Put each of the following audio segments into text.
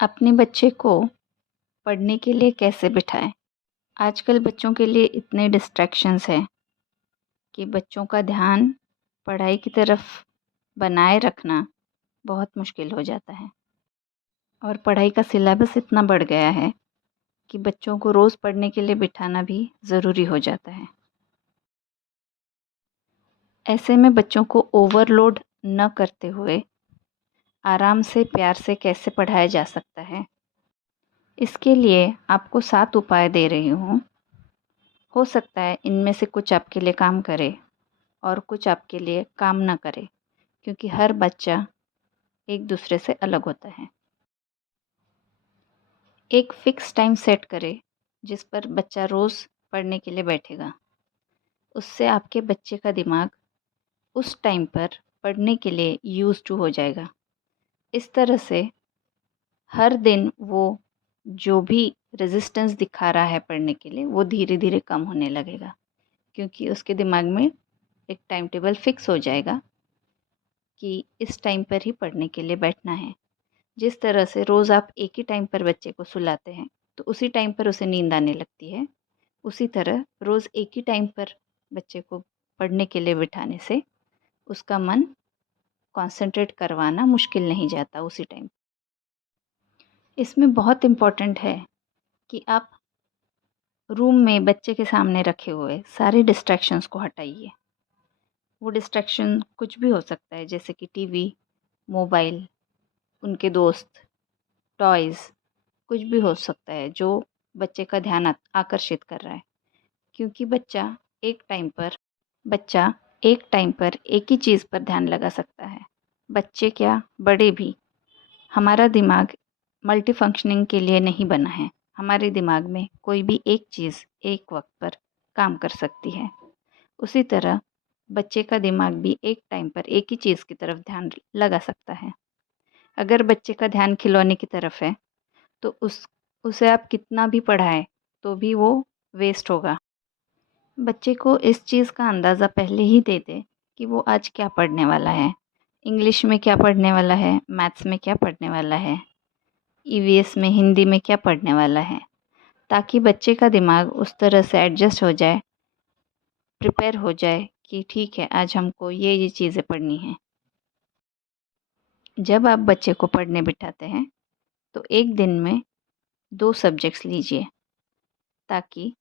अपने बच्चे को पढ़ने के लिए कैसे बिठाएं? आजकल बच्चों के लिए इतने डिस्ट्रैक्शंस हैं कि बच्चों का ध्यान पढ़ाई की तरफ बनाए रखना बहुत मुश्किल हो जाता है। और पढ़ाई का सिलेबस इतना बढ़ गया है कि बच्चों को रोज़ पढ़ने के लिए बिठाना भी ज़रूरी हो जाता है। ऐसे में बच्चों को ओवरलोड न करते हुए आराम से प्यार से कैसे पढ़ाया जा सकता है, इसके लिए आपको 7 उपाय दे रही हूँ। हो सकता है इनमें से कुछ आपके लिए काम करे और कुछ आपके लिए काम ना करे, क्योंकि हर बच्चा एक दूसरे से अलग होता है। एक फ़िक्स टाइम सेट करें जिस पर बच्चा रोज़ पढ़ने के लिए बैठेगा। उससे आपके बच्चे का दिमाग उस टाइम पर पढ़ने के लिए यूज़्ड टू हो जाएगा। इस तरह से हर दिन वो जो भी रेजिस्टेंस दिखा रहा है पढ़ने के लिए, वो धीरे-धीरे कम होने लगेगा, क्योंकि उसके दिमाग में एक टाइम टेबल फ़िक्स हो जाएगा कि इस टाइम पर ही पढ़ने के लिए बैठना है। जिस तरह से रोज़ आप एक ही टाइम पर बच्चे को सुलाते हैं, तो उसी टाइम पर उसे नींद आने लगती है। उसी तरह रोज़ एक ही टाइम पर बच्चे को पढ़ने के लिए बिठाने से उसका मन कॉन्सन्ट्रेट करवाना मुश्किल नहीं जाता उसी टाइम। इसमें बहुत इम्पोर्टेंट है कि आप रूम में बच्चे के सामने रखे हुए सारे डिस्ट्रैक्शंस को हटाइए। वो डिस्ट्रैक्शन कुछ भी हो सकता है, जैसे कि टीवी, मोबाइल, उनके दोस्त, टॉयज़, कुछ भी हो सकता है जो बच्चे का ध्यान आकर्षित कर रहा है। क्योंकि बच्चा एक टाइम पर एक ही चीज़ पर ध्यान लगा सकता है। बच्चे क्या, बड़े भी। हमारा दिमाग मल्टीफंक्शनिंग के लिए नहीं बना है। हमारे दिमाग में कोई भी एक चीज़ एक वक़्त पर काम कर सकती है। उसी तरह बच्चे का दिमाग भी एक टाइम पर एक ही चीज़ की तरफ ध्यान लगा सकता है। अगर बच्चे का ध्यान खिलौने की तरफ है, तो उसे आप कितना भी पढ़ाएँ, तो भी वो वेस्ट होगा। बच्चे को इस चीज़ का अंदाज़ा पहले ही दे दें कि वो आज क्या पढ़ने वाला है। इंग्लिश में क्या पढ़ने वाला है, मैथ्स में क्या पढ़ने वाला है, ईवीएस में हिंदी में क्या पढ़ने वाला है, ताकि बच्चे का दिमाग उस तरह से एडजस्ट हो जाए, प्रिपेयर हो जाए कि ठीक है, आज हमको ये चीज़ें पढ़नी हैं। जब आप बच्चे को पढ़ने बिठाते हैं, तो एक दिन में 2 सब्जेक्ट्स लीजिए, ताकि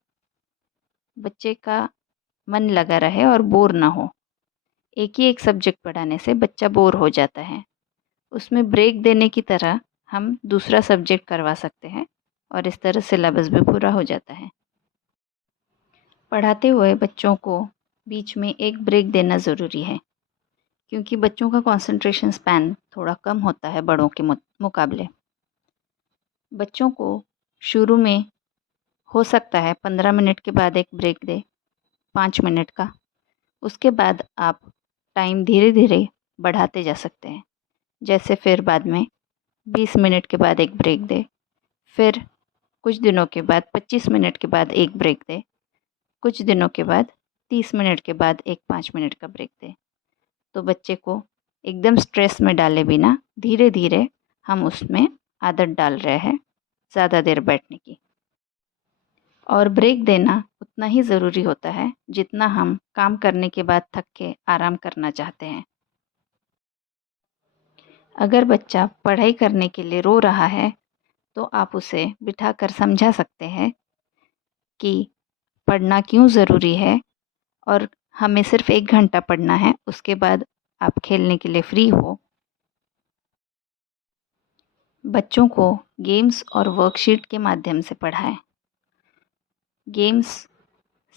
बच्चे का मन लगा रहे और बोर ना हो। एक ही एक सब्जेक्ट पढ़ाने से बच्चा बोर हो जाता है। उसमें ब्रेक देने की तरह हम दूसरा सब्जेक्ट करवा सकते हैं और इस तरह सिलेबस भी पूरा हो जाता है। पढ़ाते हुए बच्चों को बीच में एक ब्रेक देना ज़रूरी है, क्योंकि बच्चों का कंसंट्रेशन स्पैन थोड़ा कम होता है बड़ों के मुकाबले। बच्चों को शुरू में हो सकता है 15 मिनट के बाद एक ब्रेक दें, 5 मिनट का। उसके बाद आप टाइम धीरे-धीरे बढ़ाते जा सकते हैं। जैसे फिर बाद में 20 मिनट के बाद एक ब्रेक दें, फिर कुछ दिनों के बाद 25 मिनट के बाद एक ब्रेक दें, कुछ दिनों के बाद 30 मिनट के बाद एक 5 मिनट का ब्रेक दें। तो बच्चे को एकदम स्ट्रेस में डाले बिना धीरे-धीरे हम उसमें आदत डाल रहे हैं ज़्यादा देर बैठने की। और ब्रेक देना उतना ही ज़रूरी होता है जितना हम काम करने के बाद थक के आराम करना चाहते हैं। अगर बच्चा पढ़ाई करने के लिए रो रहा है, तो आप उसे बिठाकर समझा सकते हैं कि पढ़ना क्यों ज़रूरी है और हमें सिर्फ़ 1 घंटा पढ़ना है, उसके बाद आप खेलने के लिए फ्री हो। बच्चों को गेम्स और वर्कशीट के माध्यम से पढ़ाएँ। गेम्स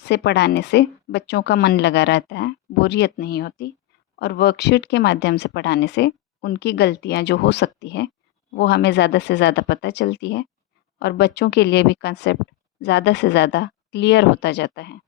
से पढ़ाने से बच्चों का मन लगा रहता है, बोरियत नहीं होती, और वर्कशीट के माध्यम से पढ़ाने से उनकी गलतियाँ जो हो सकती है, वो हमें ज़्यादा से ज़्यादा पता चलती है और बच्चों के लिए भी कंसेप्ट ज़्यादा से ज़्यादा क्लियर होता जाता है।